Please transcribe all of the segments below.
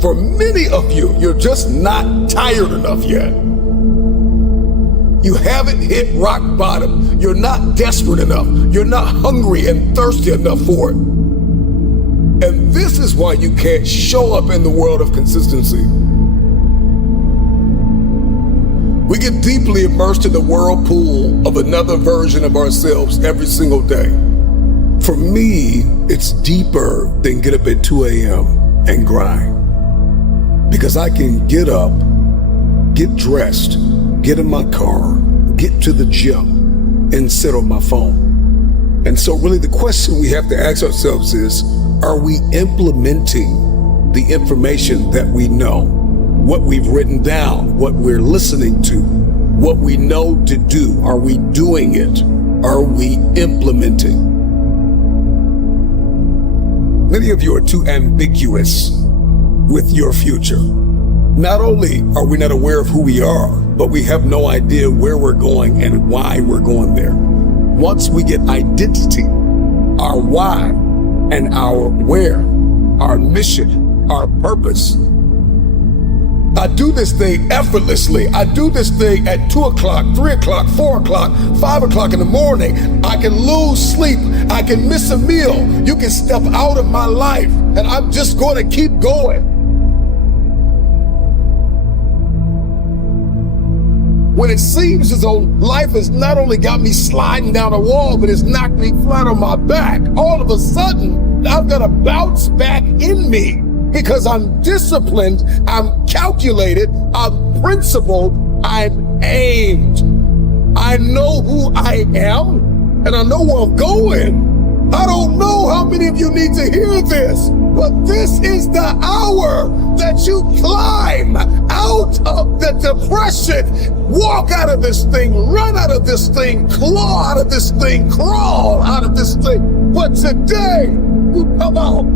For many of you, you're just not tired enough yet. You haven't hit rock bottom. You're not desperate enough. You're not hungry and thirsty enough for it. And this is why you can't show up in the world of consistency. We get deeply immersed in the whirlpool of another version of ourselves every single day. For me, it's deeper than get up at 2 a.m. and grind. Because I can get up, get dressed, get in my car, get to the gym, and sit on my phone. And so really the question we have to ask ourselves is, are we implementing the information that we know? What we've written down, what we're listening to, what we know to do? Are we doing it? Are we implementing? Many of you are too ambiguous with your future. Not only are we not aware of who we are, but we have no idea where we're going and why we're going there. Once we get identity, our why and our where, our mission, our purpose. I do this thing effortlessly. I do this thing at 2 o'clock, 3 o'clock, 4 o'clock, 5 o'clock in the morning. I can lose sleep. I can miss a meal. You can step out of my life and I'm just going to keep going. When it seems as though life has not only got me sliding down a wall, but it's knocked me flat on my back, all of a sudden, I've got a bounce back in me. Because I'm disciplined, I'm calculated, I'm principled, I'm aimed. I know who I am, and I know where I'm going. I don't know how many of you need to hear this, but this is the hour that you climb out of the depression. Walk out of this thing, run out of this thing, claw out of this thing, crawl out of this thing. But today, you come out.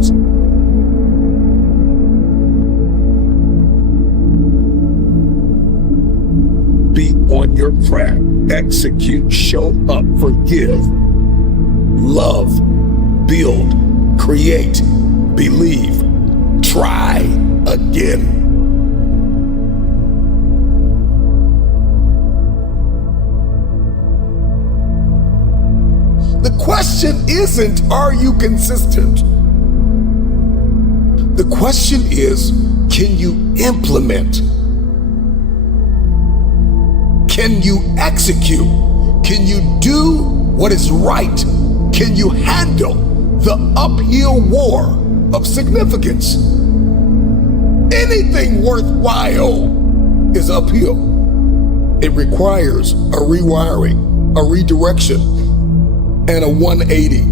Be on your track, execute, show up, forgive, love, build, create, believe, try again. The question isn't, are you consistent? The question is, can you implement? Can you execute? Can you do what is right? Can you handle the uphill war of significance? Anything worthwhile is uphill. It requires a rewiring, a redirection, and a 180.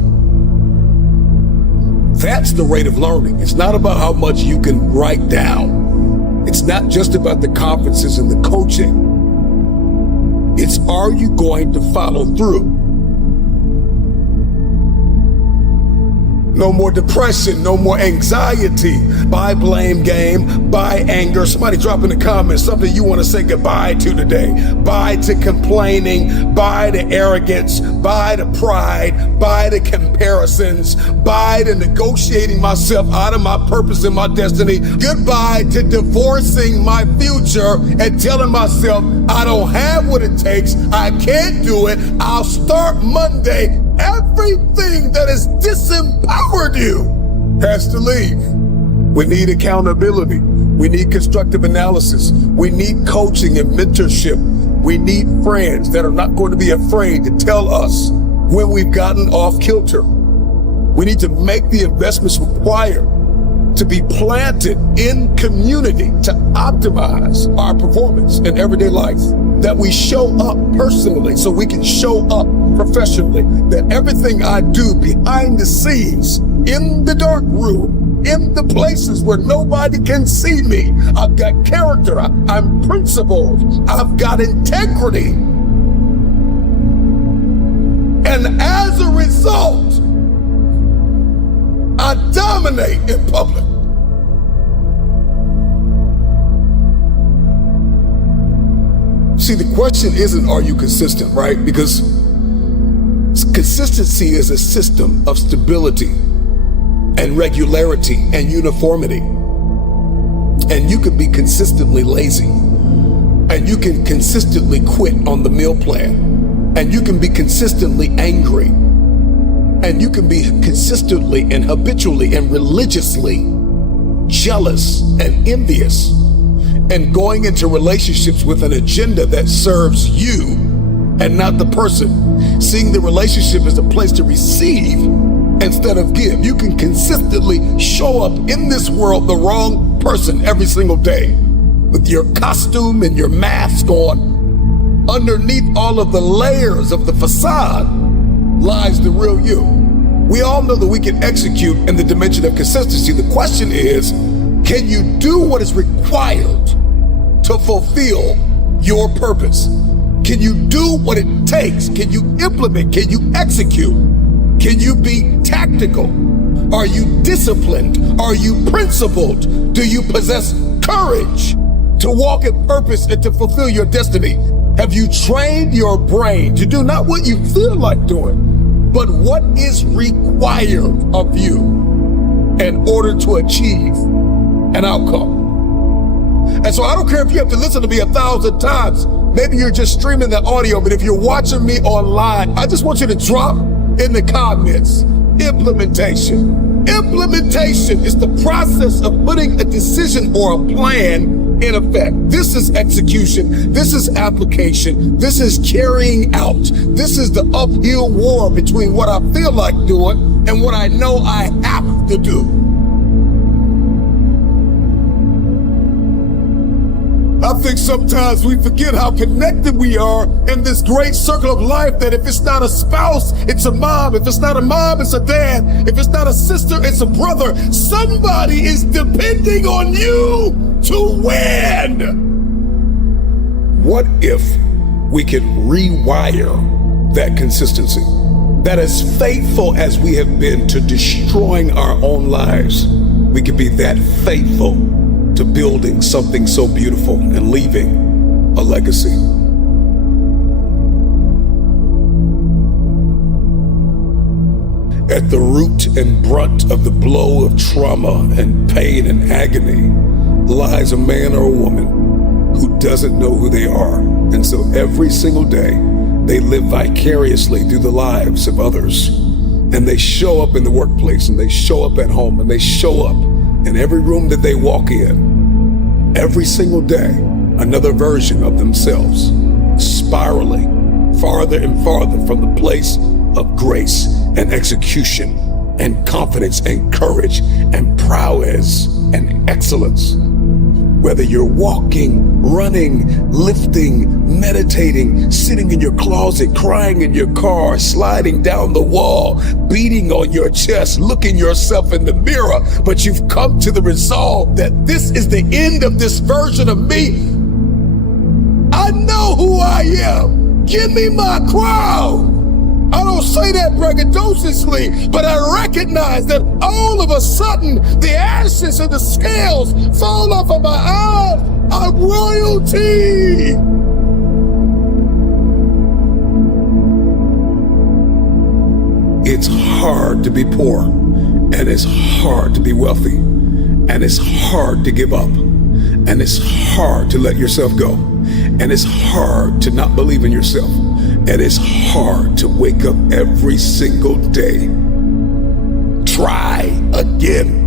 That's the rate of learning. It's not about how much you can write down. It's not just about the conferences and the coaching. It's, are you going to follow through? No more depression, no more anxiety. Bye blame game, bye anger. Somebody drop in the comments something you want to say goodbye to today. Bye to complaining, bye to arrogance, bye to pride, bye to comparisons, bye to negotiating myself out of my purpose and my destiny. Goodbye to divorcing my future and telling myself I don't have what it takes, I can't do it, I'll start Monday. Everything that has disempowered you has to leave. We need accountability. We need constructive analysis. We need coaching and mentorship. We need friends that are not going to be afraid to tell us when we've gotten off kilter. We need to make the investments required to be planted in community to optimize our performance in everyday life. That we show up personally so we can show up professionally. That everything I do behind the scenes, in the dark room, in the places where nobody can see me, I've got character, I'm principled, I've got integrity. And as a result, I dominate in public. See, the question isn't, are you consistent, right? Because consistency is a system of stability and regularity and uniformity. you can be consistently lazy, and you can consistently quit on the meal plan, and you can be consistently angry, and you can be consistently and habitually and religiously jealous and envious, and going into relationships with an agenda that serves you and not the person, seeing the relationship as a place to receive instead of give. You can consistently show up in this world the wrong person every single day with your costume and your mask on. Underneath all of the layers of the facade lies the real you. We all know that we can execute in the dimension of consistency. The question is, can you do what is required to fulfill your purpose? Can you do what it takes? Can you implement? Can you execute? Can you be tactical? Are you disciplined? Are you principled? Do you possess courage to walk in purpose and to fulfill your destiny? Have you trained your brain to do not what you feel like doing, but what is required of you in order to achieve an outcome? And so I don't care if you have to listen to me 1,000 times. Maybe you're just streaming the audio, but if you're watching me online, I just want you to drop in the comments, implementation. Implementation is the process of putting a decision or a plan in effect. This is execution. This is application. This is carrying out. This is the uphill war between what I feel like doing and what I know I have to do. I think sometimes we forget how connected we are in this great circle of life, that if it's not a spouse, it's a mom. If it's not a mom, it's a dad. If it's not a sister, it's a brother. Somebody is depending on you to win. What if we could rewire that consistency? That as faithful as we have been to destroying our own lives, we could be that faithful to building something so beautiful and leaving a legacy. At the root and brunt of the blow of trauma and pain and agony lies a man or a woman who doesn't know who they are. And so every single day, they live vicariously through the lives of others. And they show up in the workplace, and they show up at home, and they show up in every room that they walk in. Every single day, another version of themselves, spiraling farther and farther from the place of grace and execution and confidence and courage and prowess and excellence. Whether you're walking, running, lifting, meditating, sitting in your closet, crying in your car, sliding down the wall, beating on your chest, looking yourself in the mirror, but you've come to the resolve that this is the end of this version of me. I know who I am. Give me my crown. I don't say that braggadociously, but I recognize that all of a sudden the ashes and the scales fall off of my eyes. I'm royalty. It's hard to be poor, and it's hard to be wealthy, and it's hard to give up, and it's hard to let yourself go, and it's hard to not believe in yourself. And it's hard to wake up every single day. Try again.